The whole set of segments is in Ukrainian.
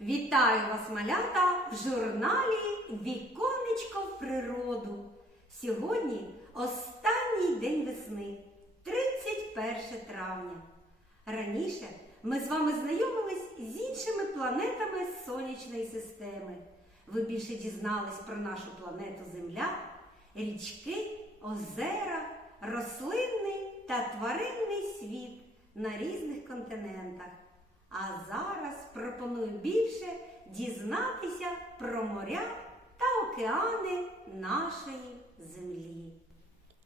Вітаю вас, малята, в журналі Віконечко в природу. Сьогодні останній день весни, 31 травня. Раніше ми з вами знайомились з іншими планетами сонячної системи. Ви більше дізнались про нашу планету Земля, річки, озера, рослинний та тваринний світ на різних континентах. А зараз пропоную більше дізнатися про моря та океани нашої землі.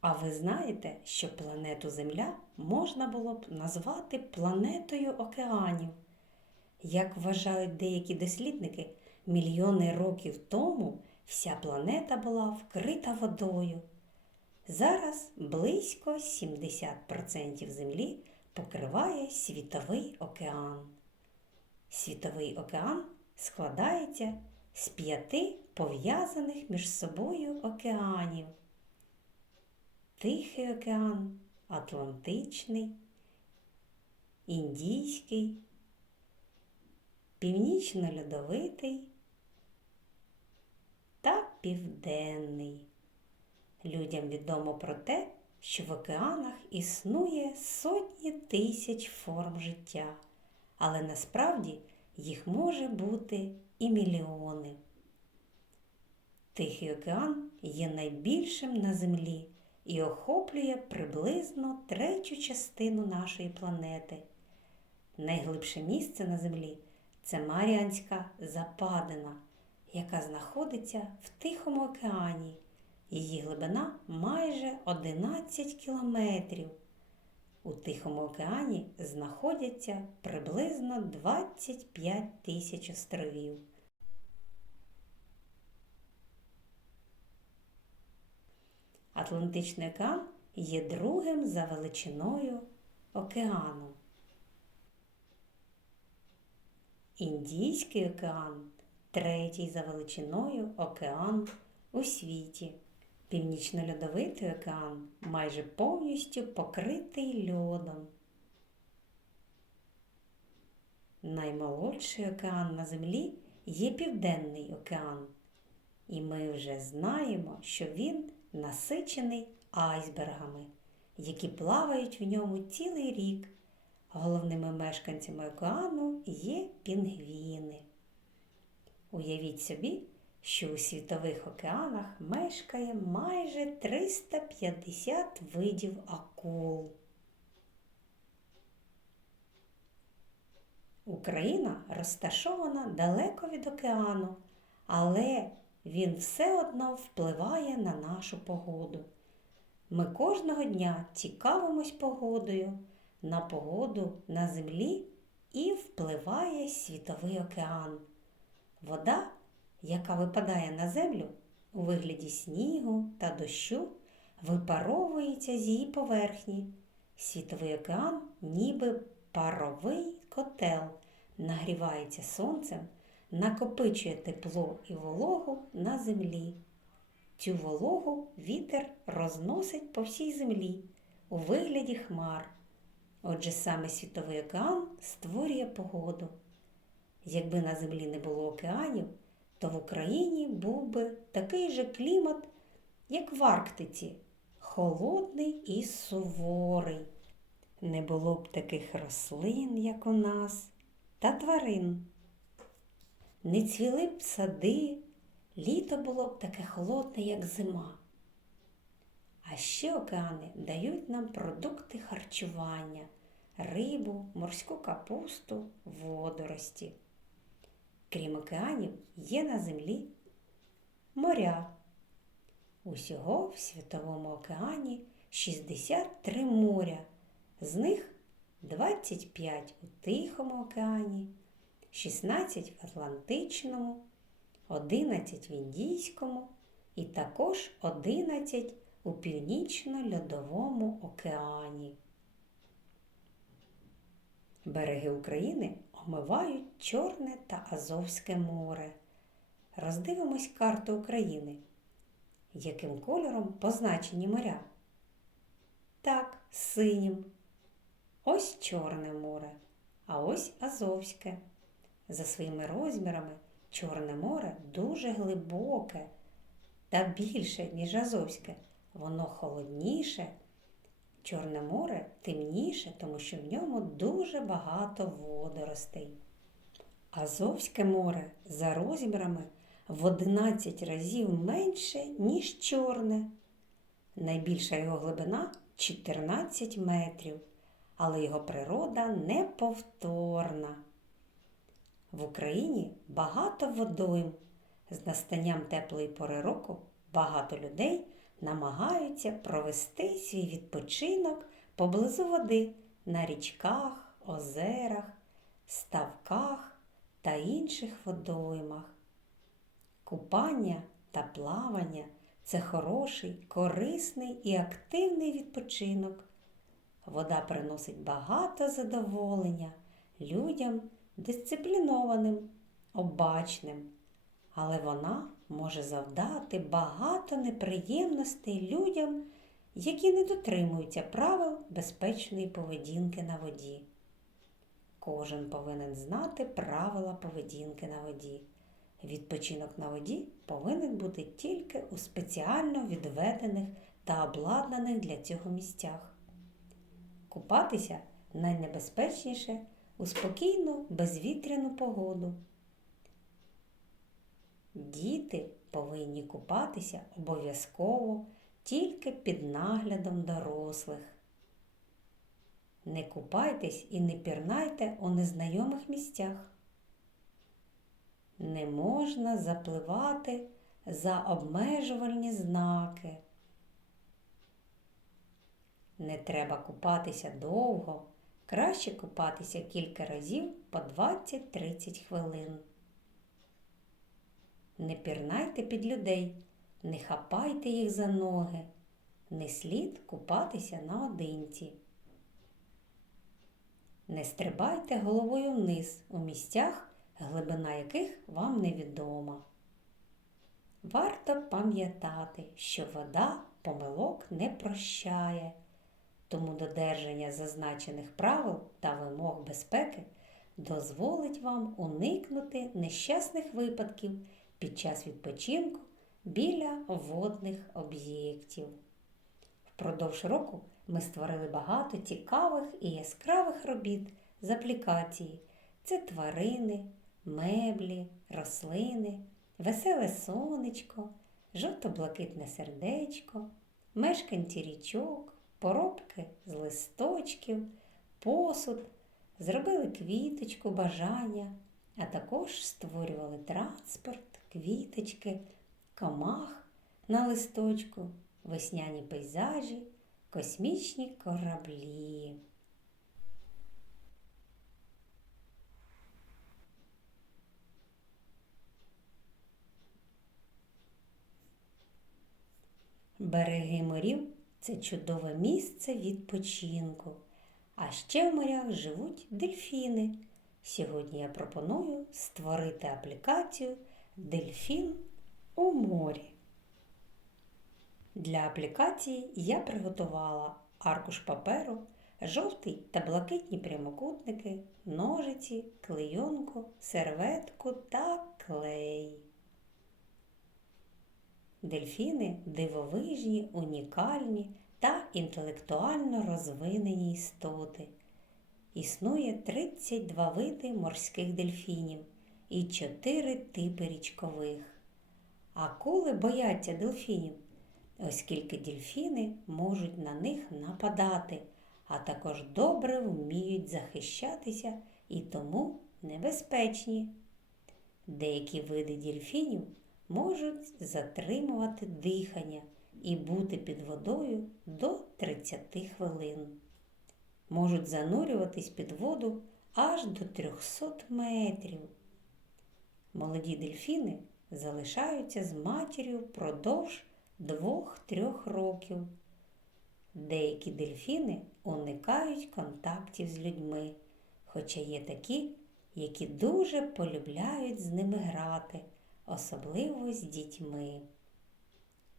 А ви знаєте, що планету Земля можна було б назвати планетою океанів? Як вважають деякі дослідники, мільйони років тому вся планета була вкрита водою. Зараз близько 70% Землі покриває світовий океан. Світовий океан складається з п'яти пов'язаних між собою океанів. Тихий океан, Атлантичний, Індійський, Північно-Льодовитий та Південний. Людям відомо про те, що в океанах існує сотні тисяч форм життя, але насправді їх може бути і мільйони. Тихий океан є найбільшим на землі і охоплює приблизно третю частину нашої планети. Найглибше місце на землі це Маріанська Западина, яка знаходиться в Тихому океані. Її глибина майже 11 кілометрів. У Тихому океані знаходяться приблизно 25 тисяч островів. Атлантичний океан є другим за величиною океаном. Індійський океан третій за величиною океан у світі. Північно-льодовитий океан майже повністю покритий льодом. Наймолодший океан на землі є Південний океан. І ми вже знаємо, що він насичений айсбергами, які плавають в ньому цілий рік. Головними мешканцями океану є пінгвіни. Уявіть собі, що у світових океанах мешкає майже 350 видів акул. Україна розташована далеко від океану, але він все одно впливає на нашу погоду. Ми кожного дня цікавимось погодою, на погоду на землі і впливає світовий океан. Вода, яка випадає на землю у вигляді снігу та дощу, випаровується з її поверхні. Світовий океан, ніби паровий котел, нагрівається сонцем, накопичує тепло і вологу на землі. Цю вологу вітер розносить по всій землі у вигляді хмар. Отже, саме світовий океан створює погоду. Якби на землі не було океанів, то в Україні був би такий же клімат, як в Арктиці, холодний і суворий. Не було б таких рослин, як у нас, та тварин. Не цвіли б сади, літо було б таке холодне, як зима. А ще океани дають нам продукти харчування, рибу, морську капусту, водорості. Крім океанів, є на землі моря. Усього в Світовому океані 63 моря, з них 25 у Тихому океані, 16 в Атлантичному, 11 в Індійському і також 11 у Північно-Льодовому океані. Береги України омивають Чорне та Азовське море. Роздивимось карту України. Яким кольором позначені моря? Так, синім. Ось Чорне море, а ось Азовське. За своїми розмірами Чорне море дуже глибоке та більше, ніж Азовське. Воно холодніше. Чорне море темніше, тому що в ньому дуже багато водоростей. Азовське море за розмірами в 11 разів менше, ніж чорне. Найбільша його глибина 14 метрів, але його природа неповторна. В Україні багато водойм. З настанням теплої пори року багато людей намагаються провести свій відпочинок поблизу води на річках, озерах, ставках та інших водоймах. Купання та плавання це хороший, корисний і активний відпочинок. Вода приносить багато задоволення людям дисциплінованим, обачним, але вона може завдати багато неприємностей людям, які не дотримуються правил безпечної поведінки на воді. Кожен повинен знати правила поведінки на воді. Відпочинок на воді повинен бути тільки у спеціально відведених та обладнаних для цього місцях. Купатися найнебезпечніше у спокійну безвітряну погоду. Діти повинні купатися обов'язково тільки під наглядом дорослих. Не купайтесь і не пірнайте у незнайомих місцях. Не можна запливати за обмежувальні знаки. Не треба купатися довго, краще купатися кілька разів по 20-30 хвилин. Не пірнайте під людей, не хапайте їх за ноги, не слід купатися наодинці. Не стрибайте головою вниз у місцях, глибина яких вам невідома. Варто пам'ятати, що вода помилок не прощає, тому додержання зазначених правил та вимог безпеки дозволить вам уникнути нещасних випадків під час відпочинку біля водних об'єктів. Впродовж року ми створили багато цікавих і яскравих робіт з аплікації. Це тварини, меблі, рослини, веселе сонечко, жовто-блакитне сердечко, мешканці річок, поробки з листочків, посуд, зробили квіточку бажання, а також створювали транспорт, квіточки, комах на листочку, весняні пейзажі, космічні кораблі. Береги морів це чудове місце відпочинку. А ще в морях живуть дельфіни. Сьогодні я пропоную створити аплікацію Дельфін у морі. Для аплікації я приготувала аркуш паперу, жовтий та блакитні прямокутники, ножиці, клейонку, серветку та клей. Дельфіни дивовижні, унікальні та інтелектуально розвинені істоти. Існує 32 види морських дельфінів і 4 типи річкових. Акули бояться дельфінів, оскільки дельфіни можуть на них нападати, а також добре вміють захищатися і тому небезпечні. Деякі види дельфінів можуть затримувати дихання і бути під водою до 30 хвилин. Можуть занурюватись під воду аж до 300 метрів. Молоді дельфіни залишаються з матір'ю впродовж 2-3 років. Деякі дельфіни уникають контактів з людьми, хоча є такі, які дуже полюбляють з ними грати, особливо з дітьми.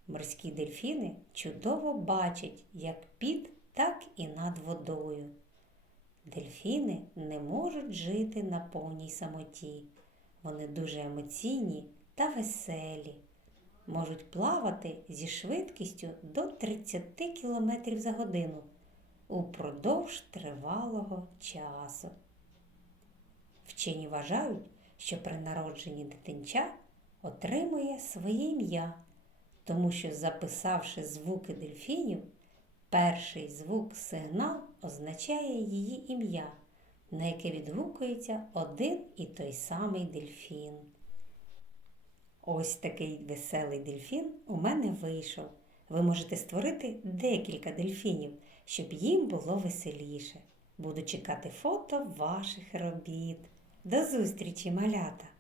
Морські дельфіни чудово бачать як під, так і над водою. Дельфіни не можуть жити на повній самоті. Вони дуже емоційні та веселі. Можуть плавати зі швидкістю до 30 км за годину упродовж тривалого часу. Вчені вважають, що при народженні дитинча отримує своє ім'я, тому що, записавши звуки дельфінів, перший звук сигнал означає її ім'я, на яке відгукується один і той самий дельфін. Ось такий веселий дельфін у мене вийшов. Ви можете створити декілька дельфінів, щоб їм було веселіше. Буду чекати фото ваших робіт. До зустрічі, малята!